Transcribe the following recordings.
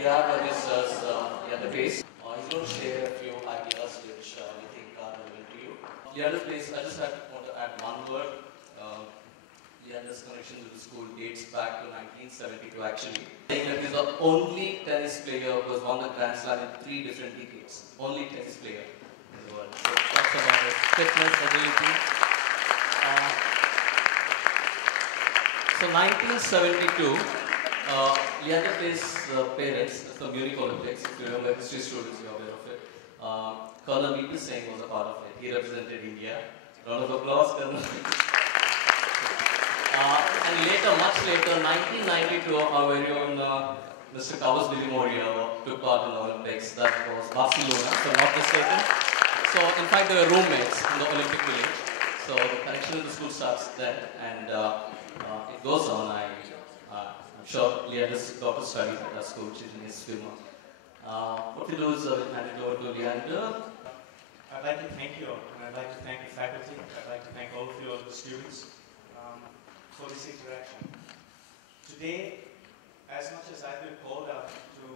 we have Mrs. Leander Paes. He's going to share a few ideas which we think are relevant to you. Leander Paes, I just want to add one word. Leander's connection to the school dates back to 1972 actually. Saying that he's the only tennis player who has won the Grand Slam in 3 different decades. Only tennis player in the world. So talks about his fitness, agility. So 1972, Leander Paes' parents, at the Munich Olympics, if you remember history students, you're aware of it. Colonel V.P. Singh was a part of it. He represented India. Round of applause, Colonel. And later, much later, 1992, our very own Mr. Carlos Moria took part in the Olympics. That was Barcelona, if I'm not mistaken. So, in fact, they were roommates in the Olympic village. So, the connection with the school starts there, and it goes on. I'm sure Leander's got to study at that school, she's in his swimmer. What we do is hand it over to Leander. I'd like to thank you all, and I'd like to thank the faculty. I'd like to thank all of you, all the students, for this interaction. Today, as much as I've been called up to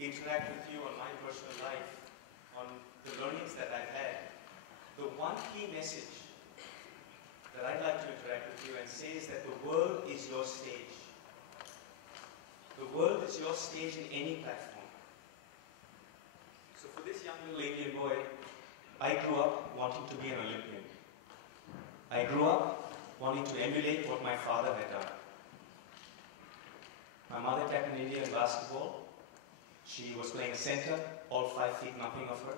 interact with you on my personal life, on the learnings that I've had, the one key message that I'd like to interact with you and say is that the world is your stage. The world is your stage in any platform. So for this young little Indian boy, I grew up wanting to be an Olympian. I grew up wanting to emulate what my father had done. My mother captained India in basketball. She was playing center, all 5 feet, nothing of her.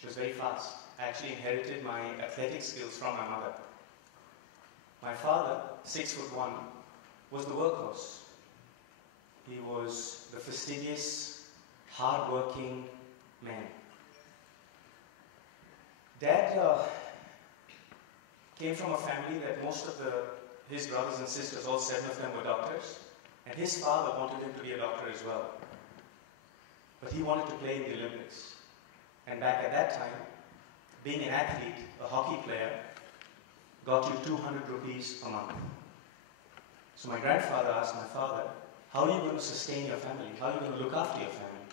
She was very fast. I actually inherited my athletic skills from my mother. My father, 6'1", was the workhorse. He was the fastidious, hard-working man. Dad came from a family that most of his brothers and sisters, all 7 of them, were doctors. And his father wanted him to be a doctor as well. But he wanted to play in the Olympics. And back at that time, being an athlete, a hockey player, got you 200 rupees a month. So my grandfather asked my father, how are you going to sustain your family? How are you going to look after your family?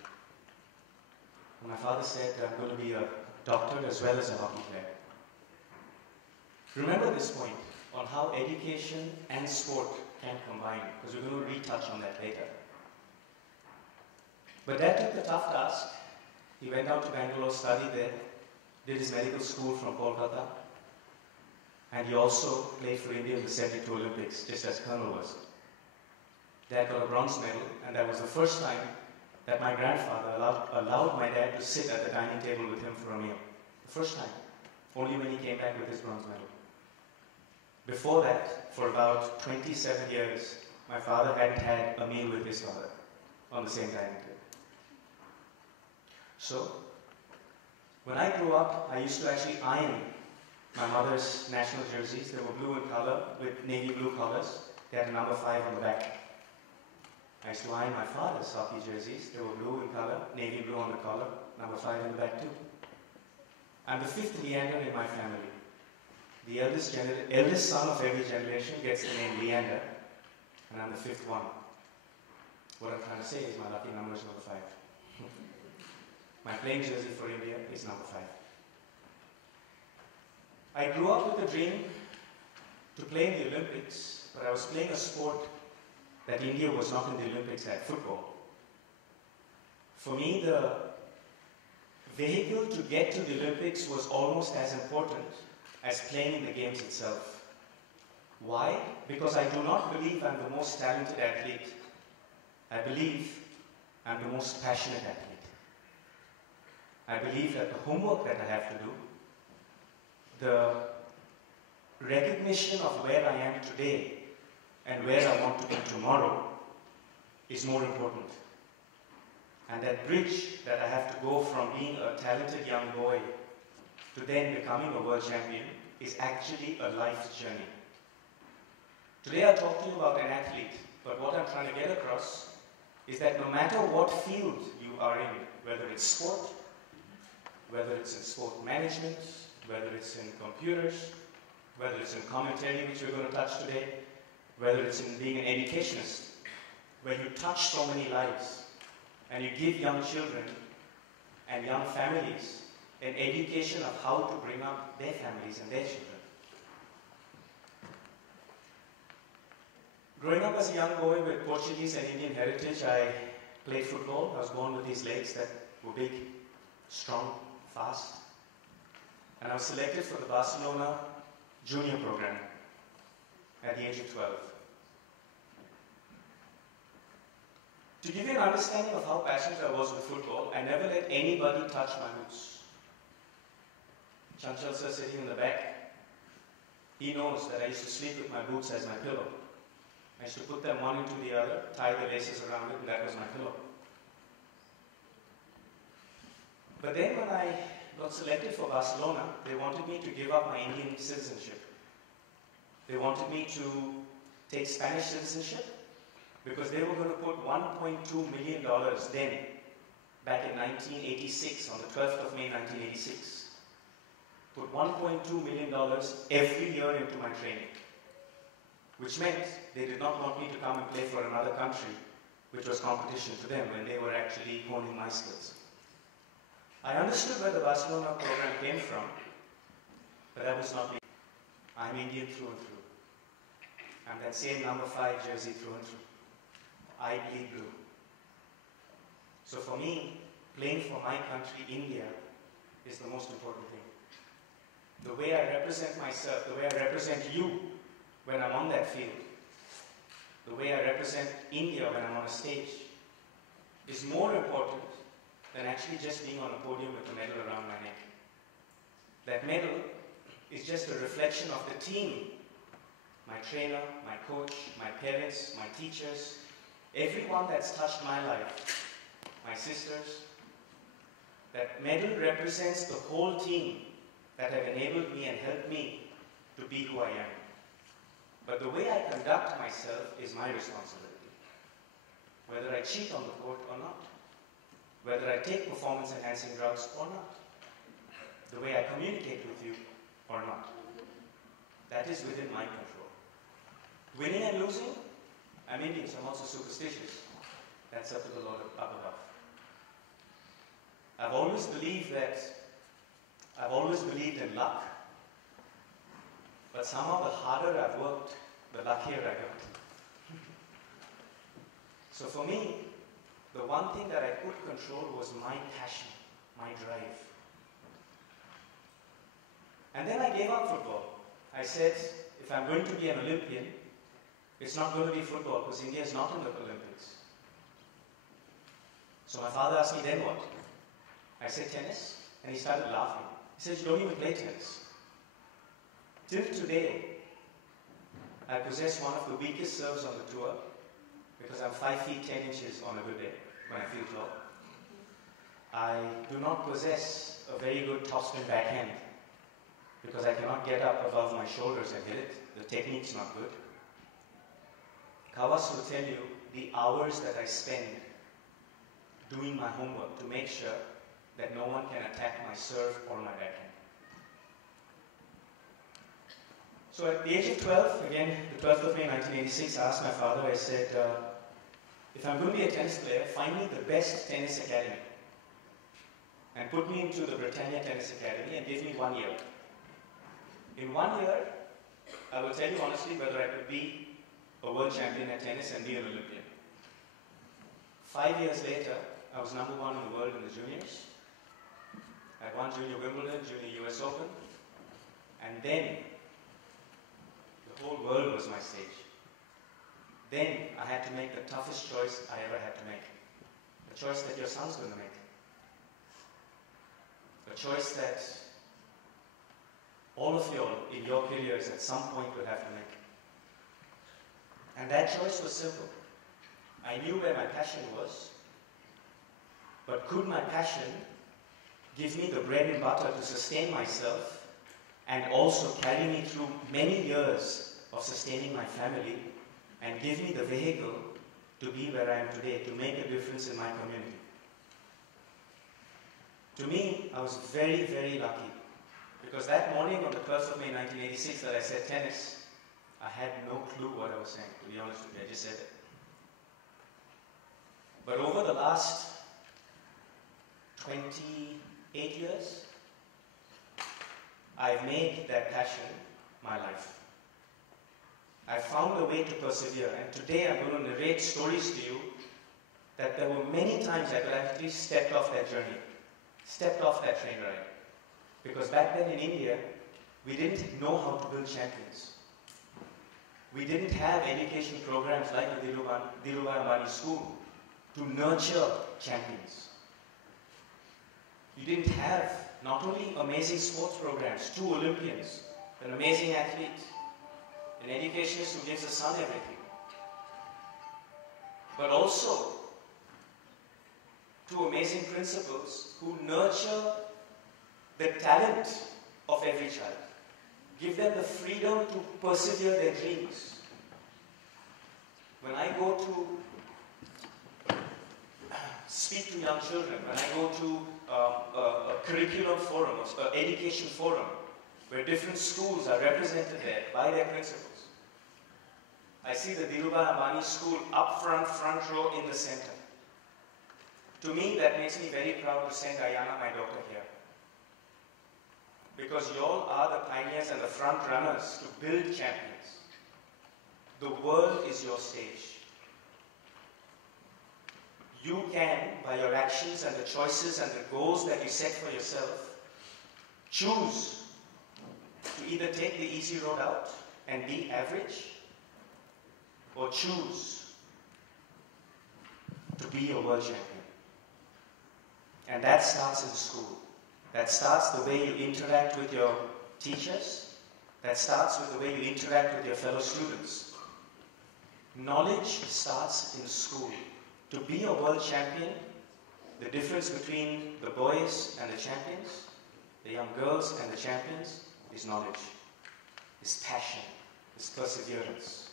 And my father said, I'm going to be a doctor as well as a hockey player. Remember this point on how education and sport can combine, because we're going to retouch on that later. But Dad took the tough task. He went out to Bangalore, studied there, did his medical school from Kolkata, and he also played for India in the 72 Olympics, just as Colonel was. Dad got a bronze medal, and that was the first time that my grandfather allowed my dad to sit at the dining table with him for a meal. The first time. Only when he came back with his bronze medal. Before that, for about 27 years, my father hadn't had a meal with his father on the same dining table. So, when I grew up, I used to actually iron my mother's national jerseys. They were blue in color with navy blue collars. They had a number 5 on the back. I used to iron my father's hockey jerseys. They were blue in color, navy blue on the collar, number 5 in the back too. I'm the 5th Leander in my family. The eldest son of every generation gets the name Leander, and I'm the 5th one. What I'm trying to say is my lucky number is number 5. My playing jersey for India is number 5. I grew up with a dream to play in the Olympics, but I was playing a sport that India was not in the Olympics at, football. For me, the vehicle to get to the Olympics was almost as important as playing in the games itself. Why? Because I do not believe I'm the most talented athlete. I believe I'm the most passionate athlete. I believe that the homework that I have to do, the recognition of where I am today and where I want to be tomorrow is more important. And that bridge that I have to go from being a talented young boy to then becoming a world champion is actually a life's journey. Today I'll talk to you about an athlete, but what I'm trying to get across is that no matter what field you are in, whether it's sport, whether it's in sport management, whether it's in computers, whether it's in commentary, which we're going to touch today, whether it's in being an educationist, where you touch so many lives, and you give young children and young families an education of how to bring up their families and their children. Growing up as a young boy with Portuguese and Indian heritage, I played football. I was born with these legs that were big, strong, fast. And I was selected for the Barcelona junior program at the age of 12. To give you an understanding of how passionate I was with football, I never let anybody touch my boots. Chanchal sir sitting in the back, he knows that I used to sleep with my boots as my pillow. I used to put them one into the other, tie the laces around it, and that was my pillow. But then when I got selected for Barcelona, they wanted me to give up my Indian citizenship. They wanted me to take Spanish citizenship because they were going to put $1.2 million then, back in 1986, on the 12th of May 1986. Put $1.2 million every year into my training, which meant they did not want me to come and play for another country, which was competition to them when they were actually honing my skills. I understood where the Barcelona program came from, but that was not me. I'm Indian through and through. I'm that same number 5 jersey through and through. I bleed blue. So for me, playing for my country, India, is the most important thing. The way I represent myself, the way I represent you when I'm on that field, the way I represent India when I'm on a stage, is more important than actually just being on a podium with a medal around my neck. That medal is just a reflection of the team, my trainer, my coach, my parents, my teachers, everyone that's touched my life, my sisters. That medal represents the whole team that have enabled me and helped me to be who I am. But the way I conduct myself is my responsibility. Whether I cheat on the court or not. Whether I take performance-enhancing drugs or not. The way I communicate with you or not. That is within my control. Winning and losing, I'm Indian, so I'm also superstitious. That's up to the Lord up above. I've always believed in luck, but somehow the harder I've worked, the luckier I got. So for me, the one thing that I could control was my passion, my drive. And then I gave up football. I said, if I'm going to be an Olympian, it's not going to be football because India is not in the Olympics. So my father asked me, then what? I said, tennis, and he started laughing. He said, you don't even play tennis. Till today, I possess one of the weakest serves on the tour because I'm 5 feet 10 inches on a good day when I feel tall. I do not possess a very good topspin backhand because I cannot get up above my shoulders and hit it. The technique's not good. Kawas will tell you the hours that I spend doing my homework to make sure that no one can attack my serve or my backhand. So at the age of 12, again, the 12th of May 1986, I asked my father, I said, if I'm going to be a tennis player, find me the best tennis academy and put me into the Britannia Tennis Academy and give me 1 year. In 1 year, I will tell you honestly whether I could be a world champion at tennis and be an Olympian. 5 years later, I was number 1 in the world in the juniors. I won Junior Wimbledon, Junior US Open, and then the whole world was my stage. Then I had to make the toughest choice I ever had to make. The choice that your son's going to make. The choice that all of you in your careers at some point will have to make. And that choice was simple. I knew where my passion was, but could my passion give me the bread and butter to sustain myself and also carry me through many years of sustaining my family and give me the vehicle to be where I am today, to make a difference in my community. To me, I was very, very lucky because that morning on the 12th of May 1986 that I said tennis, I had no clue what I was saying, to be honest with you. I just said it. But over the last 28 years, I've made that passion my life. I found a way to persevere, and today I'm going to narrate stories to you that there were many times I could have at least stepped off that journey, stepped off that train ride. Because back then in India, we didn't know how to build champions. We didn't have education programs like the Dhirubhai Ambani School to nurture champions. You didn't have not only amazing sports programs, 2 Olympians, an amazing athlete, an educationist who gives the son everything, but also 2 amazing principals who nurture the talent of every child. Give them the freedom to persevere their dreams. When I go to speak to young children, when I go to a curriculum forum, an education forum, where different schools are represented there by their principals, I see the Dhirubhai Ambani School up front row in the center. To me, that makes me very proud to send Ayana, my daughter, here. Because you all are the pioneers and the front runners to build champions. The world is your stage. You can, by your actions and the choices and the goals that you set for yourself, choose to either take the easy road out and be average, or choose to be a world champion. And that starts in school. That starts the way you interact with your teachers. That starts with the way you interact with your fellow students. Knowledge starts in school. To be a world champion, the difference between the boys and the champions, the young girls and the champions, is knowledge, is passion, is perseverance,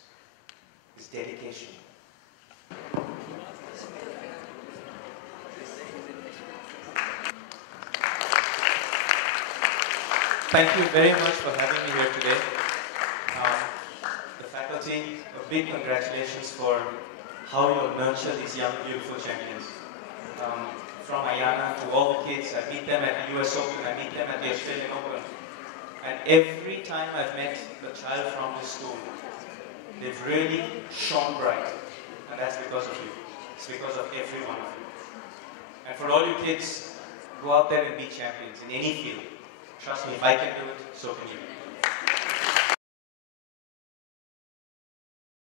is dedication. Thank you very much for having me here today. The faculty, a big congratulations for how you nurture these young, beautiful champions. From Ayana to all the kids, I meet them at the US Open, I meet them at the Australian Open. And every time I've met a child from this school, they've really shone bright. And that's because of you. It's because of every one of you. And for all you kids, go out there and be champions in any field. Trust me, if I can do it, so can you.